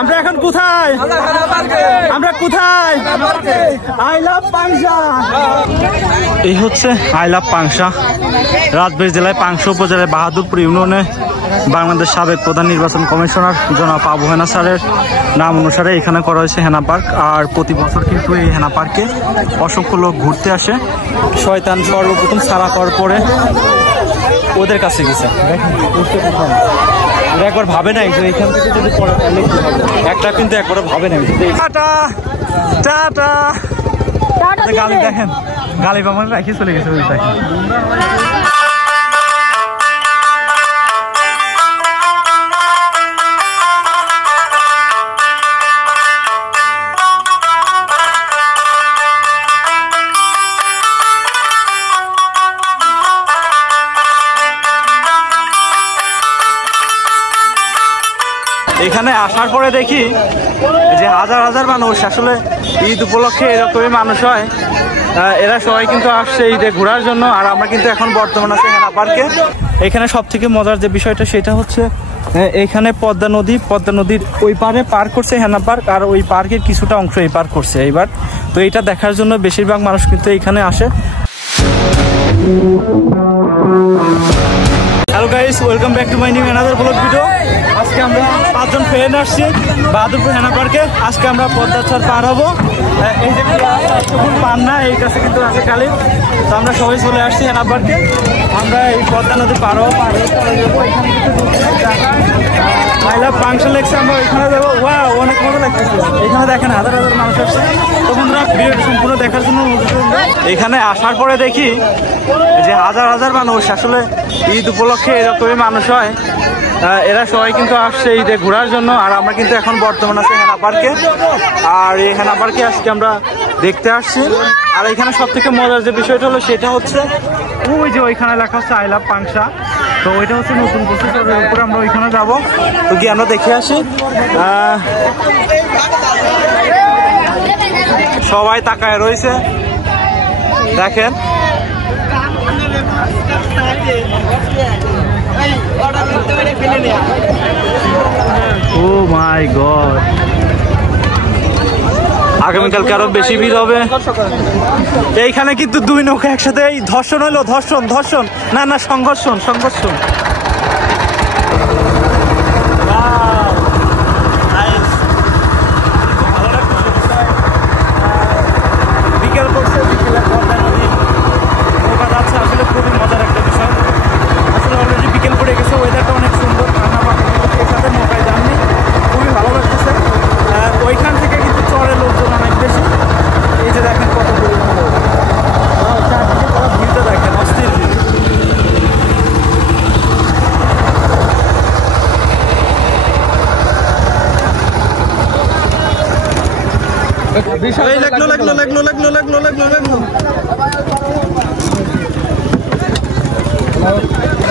আমরা এখন কোথায়? আমরা কোথায়? I love Pangsha. এই হচ্ছে আই লাভ পাংশা, রাজবাড়ী জেলায় পাংশা উপজেলায় বাহাদুরপুর ইউনিয়নে বাংলাদেশ সাবেক প্রধান নির্বাচন কমিশনার জনাব আবু হেনা স্যারের নাম অনুসারে এখানে করা হয়েছে হেনা পার্ক। আর প্রতি বছর কিন্তু এই হেনা পার্কে অসংখ্য লোক ঘুরতে আসে। শয়তান সর্বপ্রথম ছাড়া করার পরে ওদের কাছে গেছে, ওরা একবার ভাবে নাই যে এখান থেকে যদি পড়ে তাহলে একটা, কিন্তু একবার ভাবে নাই। টাটা টাটা, গালি দেখেন, গালি বামান রাখি চলে গেছে ওই দেখেন। এখানে আসার পরে দেখি যে হাজার হাজার মানুষ, আসলে ঈদ উপলক্ষে এরকমই মানুষ হয়। এরা সবাই কিন্তু আসছে ঈদে ঘোরার জন্য। আর আমরা কিন্তু এখন বর্তমান আছি হেনা পার্কে। এখানে সব থেকে মজার যে বিষয়টা সেটা হচ্ছে এখানে পদ্মা নদী, পদ্মা নদীর ওই পারে পার করছে হেনা পার্ক, আর ওই পার্কের কিছুটা অংশ এই পার করছে এইবার। তো এটা দেখার জন্য বেশিরভাগ মানুষ কিন্তু এখানে আসে। Hello guys, welcome back to my new another blog video. আজকে আমরা 5 জন ফ্রেন্ড আসছি বাহাদুরপুর হেনা পার্কে। আজকে আমরা পদ্মাচর পার হবো। এই যে পান্না, এই কাছে কিন্তু আছে কালী। তো আমরা সবাই চলে আসছি হেনা পার্কে। আমরা এই পদ্মা নদী পার হবো, আই লাভ পাংশা লেগছে, আমরা ওইখানে যাবো। ওয়াও, অনেক মজা লাগতেছে। এখানে দেখেন হাজার হাজার মানুষ আসছে। তো বন্ধুরা, ভিডিওটি সম্পূর্ণ দেখার জন্য এখানে আসার পরে দেখি যে হাজার হাজার মানুষ, আসলে ঈদ উপলক্ষে এরকমই মানুষ হয়। এরা সবাই কিন্তু আসছে ঈদে ঘোরার জন্য। আর আমরা কিন্তু এখন বর্তমান আছি হেনা পার্কে। আর এই হেনা পার্কে আজকে আমরা দেখতে আসছি। আর এখানে সব থেকে মজার যে বিষয়টা হলো সেটা হচ্ছে ওই যে ওইখানে লেখা হচ্ছে আই লাভ পাংশা। তো ওইটা হচ্ছে নতুন প্রসেসরের উপরে, আমরা ওইখানে যাবো। তো কি আমরা দেখে আসি। সবাই তাকায় রয়েছে, দেখেন। ও মাই গড, আগামীকালকে আরো বেশি ভিড় হবে। এইখানে কিন্তু 2 নৌকা একসাথে এই ধর্ষণ হলো, ধর্ষণ ধর্ষণ না না সংঘর্ষণ সংঘর্ষণ। বিকেল করছে, বিকেলে পদ্মা নদী নৌকা যাচ্ছে, আসলে খুবই মজার একটা বিষয়। আসলে অলরেডি বিকেল পড়ে গেছে, ওয়েদারটা অনেক সুন্দর, ঠান্ডা এর সাথে নৌকায় যাননি, খুবই ভালো লাগতেছে। ওইখান থেকে কিন্তু চরের লোকজন অনেক বেশি। এই যে দেখেন কত ভিড়টা দেখেন, অস্থির ভিড়।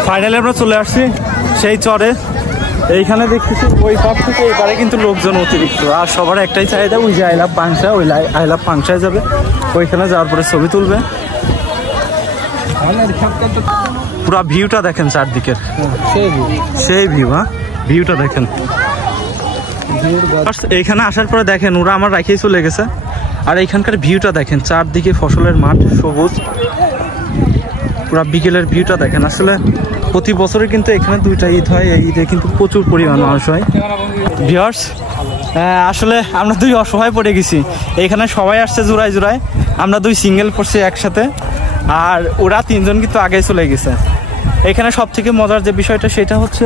ফাইনালি আমরা চলে আসছি সেই চরে। এইখানে দেখতেছি ওই পার থেকে এই পারে কিন্তু লোকজন অতিরিক্ত। আর সবার একটাই চাহিদা, ওই যে আই লাভ পাংশা, ওই আই লাভ পাংশায় যাবে। ওইখানে যাওয়ার পরে ছবি তুলবে। পুরা ভিউটা দেখেন চারদিকের, সেই ভিউ। হ্যাঁ, ভিউটা দেখেন। এইখানে আসার পরে দেখেন ওরা আমার রাখিয়ে চলে গেছে। আর এইখানকার ভিউটা দেখেন, চারদিকে ফসলের মাঠ, সবুজ, পুরা বিকেলের ভিউটা দেখেন। আসলে প্রতি বছরে কিন্তু এখানে 2টা ঈদ হয়, এই ঈদে কিন্তু প্রচুর পরিমাণ মানুষ হয়। ভিউয়ার্স, আসলে আমরা 2 অসহায় পড়ে গেছি। এখানে সবাই আসছে জোড়ায় জোড়ায়, আমরা 2 সিঙ্গেল পড়ছি একসাথে। আর ওরা 3 জন কিন্তু আগে চলে গেছে। এখানে সব থেকে মজার যে বিষয়টা সেটা হচ্ছে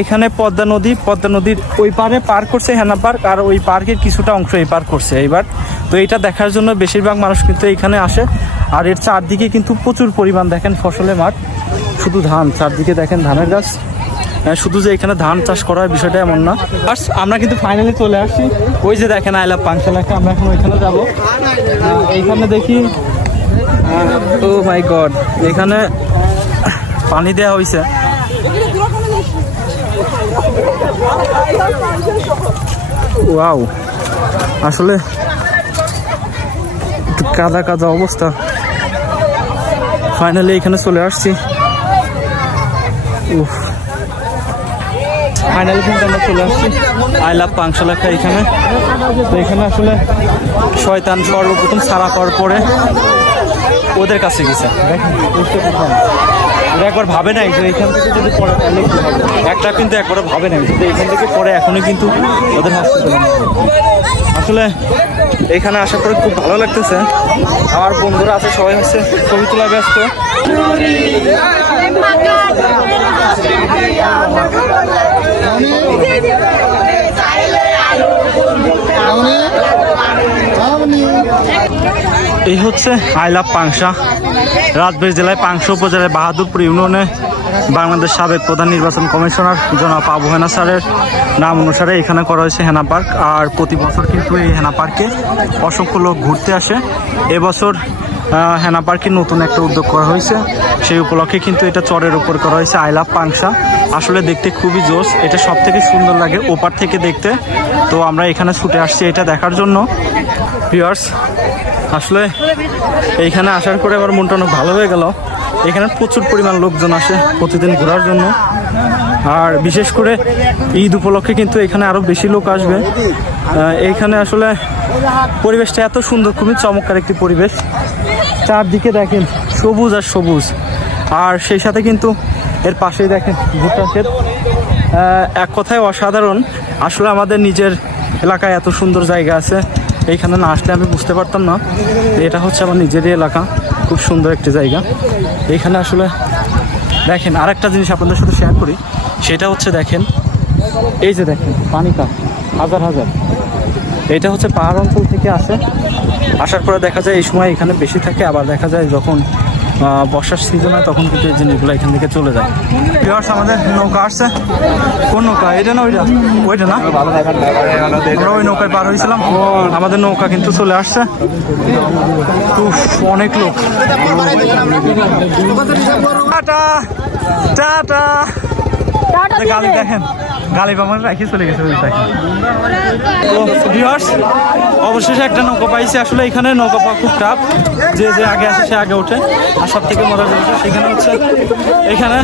এখানে পদ্মা নদী, পদ্মা নদীর ওই পারে পার করছে হেনা পার্ক, আর ওই পার্কের কিছুটা অংশ এই পার করছে এইবার। তো এটা দেখার জন্য বেশিরভাগ মানুষ কিন্তু এখানে আসে। আর এর চারদিকে কিন্তু প্রচুর পরিমাণ দেখেন ফসলের মাঠ, শুধু ধান, চারদিকে দেখেন ধানের গাছ। শুধু যে এখানে ধান চাষ করা হয় বিষয়টা এমন না। আমরা কিন্তু ফাইনালি চলে আসছি। ওই যে দেখেন আই লাভ পাংশা লেখা, আমরা এখন ওইখানে যাবো। এইখানে দেখি, ও মাই গড, এখানে পানি দেওয়া হয়েছে। ওয়াও, আসলে কাদা কাদা অবস্থা। ফাইনালি এখানে চলে আসছি। ফাইনালি কিন্তু আমরা চলে আসছি আই লাভ পাংশা লেখা এখানে। তো এখানে আসলে শয়তান সর্বপ্রথম সারা করার পরে ওদের কাছে গেছে। দেখেন ওরা একবার ভাবে নাই যে এখান থেকে যদি পরে একটা কিন্তু একবার ভাবে নাই যে এখান থেকে পরে এখনই কিন্তু ওদের হসপিটালে আসলে এখানে আসার পরে খুব ভালো লাগতেছে। আমার বন্ধুরা আছে সবাই হচ্ছে ছবি তোলা ব্যস্ত। এই হচ্ছে আই লাভ পাংশা, রাজবাড়ী জেলায় পাংশা উপজেলায় বাহাদুরপুর ইউনিয়নে বাংলাদেশ সাবেক প্রধান নির্বাচন কমিশনার জনাব আবু হেনা স্যারের নাম অনুসারে এখানে করা হয়েছে হেনা পার্ক। আর প্রতি বছর কিন্তু এই হেনা পার্কে অসংখ্য লোক ঘুরতে আসে। এবছর হেনা পার্কে নতুন একটা উদ্যোগ করা হয়েছে, সেই উপলক্ষে কিন্তু এটা চরের উপর করা হয়েছে আই লাভ পাংশা। আসলে দেখতে খুবই জোশ, এটা সব থেকে সুন্দর লাগে ওপার থেকে দেখতে। তো আমরা এখানে ছুটে আসছি এটা দেখার জন্য। ভিউয়ার্স আসলে এইখানে আসার পরে আমার মনটা অনেক ভালো হয়ে গেল। এখানে প্রচুর পরিমাণ লোকজন আসে প্রতিদিন ঘোরার জন্য, আর বিশেষ করে ঈদ উপলক্ষে কিন্তু এখানে আরও বেশি লোক আসবে। এইখানে আসলে পরিবেশটা এত সুন্দর, খুবই চমৎকার একটি পরিবেশ। চারদিকে দেখেন সবুজ আর সবুজ, আর সেই সাথে কিন্তু এর পাশেই দেখেন ভুট্টা ক্ষেত। এক কথায় অসাধারণ। আসলে আমাদের নিজের এলাকায় এত সুন্দর জায়গা আছে, এইখানে না আসলে আমি বুঝতে পারতাম না এটা হচ্ছে আমার নিজেরই এলাকা। খুব সুন্দর একটি জায়গা। এইখানে আসলে দেখেন আরেকটা জিনিস আপনাদের সাথে শেয়ার করি, সেটা হচ্ছে দেখেন এই যে দেখেন পানি কাপ হাজার হাজার, এটা হচ্ছে পাহাড় অঞ্চল থেকে আসে। আসার পরে দেখা যায় এই সময় এখানে বেশি থাকে, আবার দেখা যায় যখন বর্ষার সিজন হয় তখন কিন্তু এই জিনিসগুলো এখান থেকে চলে যায়। ভিউয়ার্স আমাদের নৌকা আসছে। কোন নৌকা? এটা না ওইটা? ওইটা না, আমরা ওই নৌকায় পার হয়েছিলাম। আমাদের নৌকা কিন্তু চলে আসছে। অনেক লোক। Tata tata. গালি দেখেন, গালি বাবার রাখি চলে গেছে। অবশেষে একটা নৌকা পাইছে। আসলে এখানে নৌকা পাওয়া খুব টাফ, যে যে আগে আসে সে আগে ওঠে। আর সব থেকে মজার জিনিস সেখানে হচ্ছে এখানে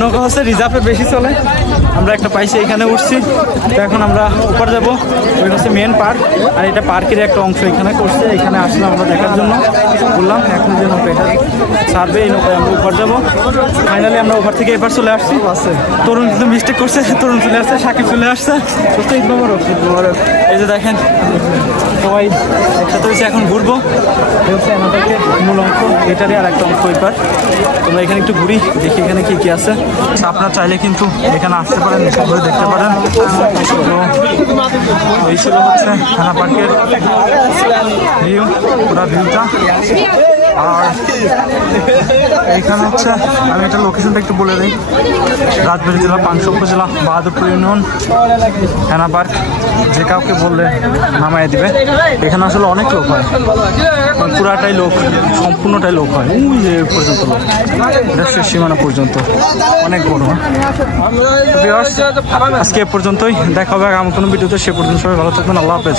নৌকা হচ্ছে রিজার্ভে বেশি চলে। আমরা একটা পাইছি, এখানে উঠছি। তো এখন আমরা উপর যাবো, ওই হচ্ছে মেন পার্ক। আর এটা পার্কের একটা অংশ এখানে করছে। এখানে আসলাম আমরা দেখার জন্য, বললাম এখন যে নৌকা এটা ছাড়বে, এই নৌকায় আমরা উপর যাবো। ফাইনালি আমরা উপর থেকে এবার চলে আসছি। তরুণ কিন্তু মিস্টেক করছে, তরুণ চলে আসছে, সাকিব চলে আসছে। এই যে দেখেন সবাই একসাথে হয়েছে, এখন ঘুরবো। এই হচ্ছে আমাদেরকে মূল অংশ, এটারই আর একটা অংশ ওই পার। তোমরা এখানে একটু ঘুরি, দেখি এখানে কি কি আছে। আপনারা চাইলে কিন্তু এখানে আসতে পারেন, ঘুরে দেখতে পারেন। এই ছিল হচ্ছে হেনা পার্কের ভিউ, পুরা ভিউটা। আর এইখানে হচ্ছে আমি একটা লোকেশনটা একটু বলে দিই, রাজবাড়ী জেলা পাংশা উপজেলা বাহাদুরপুর ইউনিয়ন হেনা পার্ক। যে কাউকে বললে নামায় দিবে। এখানে আসলে অনেক লোক হয়, পুরাটাই লোক, সম্পূর্ণটাই লোক হয়। ওই যে পর্যন্ত লোক, এটা শেষ সীমানা পর্যন্ত, অনেক বড়। আজকে এ পর্যন্তই, দেখা হবে আগামী কোনো ভিডিওতে। সে পর্যন্ত সবাই ভালো থাকবেন। আল্লাহ হাফেজ।